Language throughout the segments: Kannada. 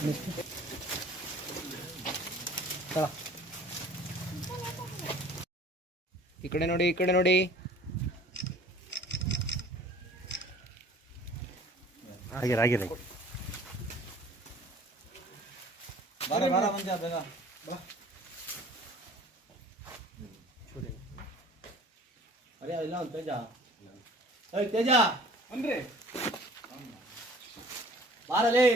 ಈ ಕಡೆ ನೋಡಿ, ಈ ಕಡೆ ನೋಡಿ. ಆಗಿದೆ. ಬಾರ ಬಾರ ಮಂಜ ಬೇಗ ಬಾ. ಅರೆ ಇಲ್ಲ ಒಂದು ತೇಜ. ಏಯ್ ತೇಜ ಅಂದ್ರೆ ಬಾರಲೇ.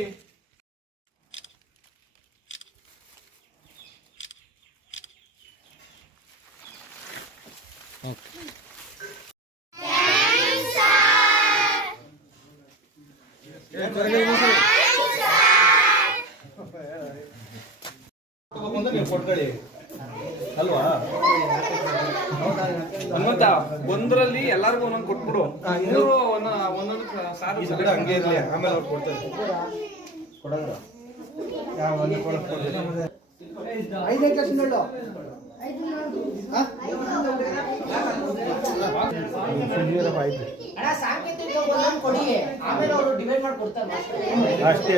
ಕೊಟ್ಕೊಳ್ಳಿ ಅಲ್ವಾ? ಹನುಮಂತ ಒಂದರಲ್ಲಿ ಎಲ್ಲಾರ್ಗು ಒಂದೊಂದು ಕೊಟ್ಬಿಡು. ಒಂದೊಂದು ಸಾರು ಹಂಗೆ ಇರ್ಲಿ, ಆಮೇಲೆ ಅವ್ರು ಕೊಡ್ತಾರೆ. ಕೊಡಂಗ ಐದನೇ ಕ್ಲಾಸ್ ನೋಡು. ಅಣ್ಣ ಸಾಂಕೇತಿಕ ಒಂದೊಂದು ಕೊಡಿ, ಆಮೇಲೆ ಅವರು ಡಿವೈಡ್ ಮಾಡಿ ಕೊಡ್ತಾರೆ ಅಷ್ಟೇ.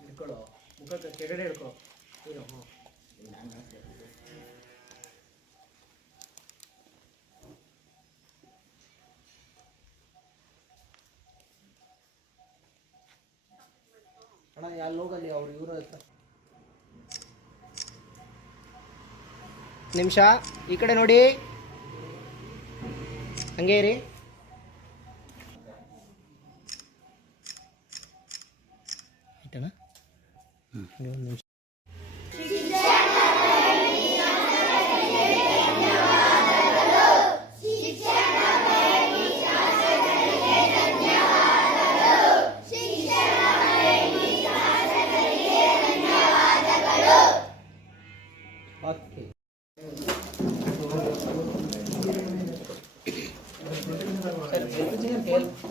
ಹಿಡ್ಕೊಳ್ಳೋ, ಮುಖಕ್ಕೆ ಕೆಳಗಡೆ ಹಿಡ್ಕೊ. ಅಣ್ಣ ಯಾವ ಲೋಗಲ್ಲಿ ಅವ್ರು ಇವರು ನಿಮಿಷ ಈ ಕಡೆ ನೋಡಿ, ಹಂಗೆ ಇರಿ. ಆಯ್ತಣ್ಣ? ಒಂದು ನಿಮಿಷ.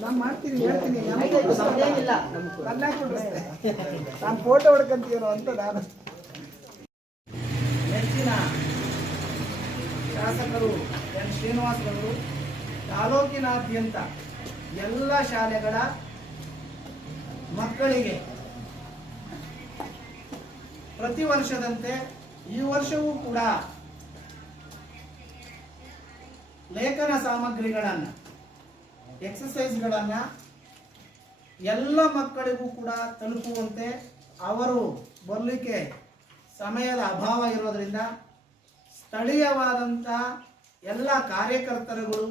ನಾನು ಮಾಡ್ತೀನಿ, ಹೇಳ್ತೀನಿ. ನಾನು ಫೋಟೋ ಹೊಡ್ಕೊಂತೀರೋ ಅಂತ ನಾನು. ನೆಚ್ಚಿನ ಶಾಸಕರು ಎನ್ ಶ್ರೀನಿವಾಸರವರು ತಾಲೂಕಿನಾದ್ಯಂತ ಎಲ್ಲ ಶಾಲೆಗಳ ಮಕ್ಕಳಿಗೆ ಪ್ರತಿ ವರ್ಷದಂತೆ ಈ ವರ್ಷವೂ ಕೂಡ ಲೇಖನ ಸಾಮಗ್ರಿಗಳನ್ನು, ಎಕ್ಸಸೈಸ್ಗಳನ್ನು ಎಲ್ಲ ಮಕ್ಕಳಿಗೂ ಕೂಡ ತಲುಪುವಂತೆ, ಅವರು ಬರಲಿಕ್ಕೆ ಸಮಯದ ಅಭಾವ ಇರೋದರಿಂದ ಸ್ಥಳೀಯವಾದಂಥ ಎಲ್ಲ ಕಾರ್ಯಕರ್ತರುಗಳು,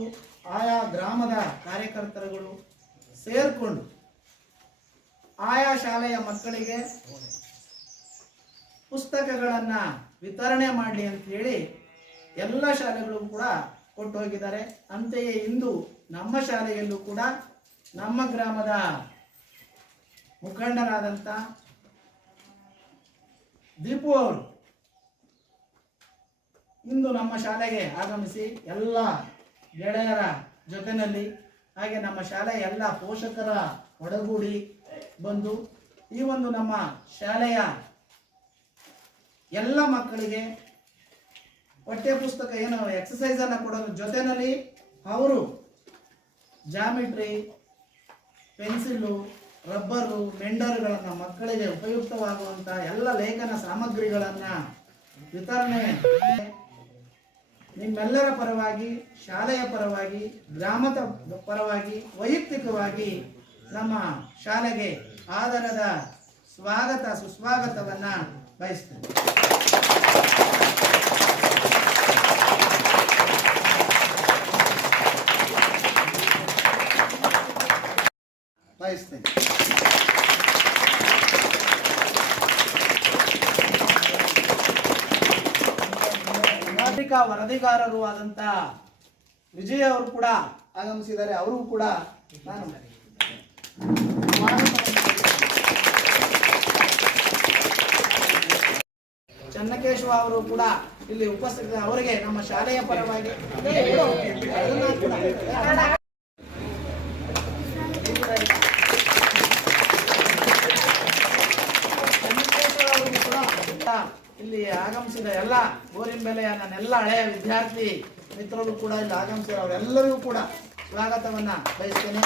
ಆಯಾ ಗ್ರಾಮದ ಕಾರ್ಯಕರ್ತರುಗಳು ಸೇರಿಕೊಂಡು ಆಯಾ ಶಾಲೆಯ ಮಕ್ಕಳಿಗೆ ಪುಸ್ತಕಗಳನ್ನು ವಿತರಣೆ ಮಾಡಲಿ ಅಂತ ಹೇಳಿ ಎಲ್ಲ ಶಾಲೆಗಳು ಕೂಡ ಕೊಟ್ಟು ಹೋಗಿದ್ದಾರೆ. ಅಂತೆಯೇ ಇಂದು ನಮ್ಮ ಶಾಲೆಯಲ್ಲೂ ಕೂಡ ನಮ್ಮ ಗ್ರಾಮದ ಮುಖಂಡರಾದಂಥ ದೀಪು ಅವರು ಇಂದು ನಮ್ಮ ಶಾಲೆಗೆ ಆಗಮಿಸಿ ಎಲ್ಲ ಗೆಳೆಯರ ಜೊತೆಯಲ್ಲಿ, ಹಾಗೆ ನಮ್ಮ ಶಾಲೆಯ ಎಲ್ಲ ಪೋಷಕರ ಒಡಗೂಡಿ ಬಂದು ಈ ಒಂದು ನಮ್ಮ ಶಾಲೆಯ ಎಲ್ಲ ಮಕ್ಕಳಿಗೆ ಪಠ್ಯ ಪುಸ್ತಕ ಏನು ಎಕ್ಸಸೈಸ್ ಅನ್ನು ಕೊಡೋದ್ರ ಜೊತೆಯಲ್ಲಿ ಅವರು ಜಾಮಿಟ್ರಿ, ಪೆನ್ಸಿಲು, ರಬ್ಬರು, ಮೆಂಡರ್ಗಳನ್ನು ಮಕ್ಕಳಿಗೆ ಉಪಯುಕ್ತವಾಗುವಂಥ ಎಲ್ಲ ಲೇಖನ ಸಾಮಗ್ರಿಗಳನ್ನು ವಿತರಣೆ ನಿಮ್ಮೆಲ್ಲರ ಪರವಾಗಿ, ಶಾಲೆಯ ಪರವಾಗಿ, ಗ್ರಾಮದ ಪರವಾಗಿ, ವೈಯಕ್ತಿಕವಾಗಿ ನಮ್ಮ ಶಾಲೆಗೆ ಆದರದ ಸ್ವಾಗತ ಸುಸ್ವಾಗತವನ್ನು ಬಯಸ್ತೇನೆ. ಪತ್ರಿಕಾ ವರದಿಗಾರರು ಆದಂತ ವಿಜಯ್ ಅವರು ಕೂಡ ಆಗಮಿಸಿದ್ದಾರೆ. ಅವರು ಕೂಡ ನಾನು ಚನ್ನಕೇಶವ ಅವರು ಕೂಡ ಇಲ್ಲಿ ಉಪಸ್ಥಿತ, ಅವರಿಗೆ ನಮ್ಮ ಶಾಲೆಯ ಪರವಾಗಿ ಇಲ್ಲಿ ಆಗಮಿಸಿದ ಎಲ್ಲ ಗೋರಿಂಬೆಲೆಯ ನನ್ನೆಲ್ಲ ಹಳೆಯ ವಿದ್ಯಾರ್ಥಿ ಮಿತ್ರರು ಕೂಡ ಇಲ್ಲಿ ಆಗಮಿಸಿದ ಅವರೆಲ್ಲರಿಗೂ ಕೂಡ ಸ್ವಾಗತವನ್ನ ಬಯಸ್ತೇನೆ.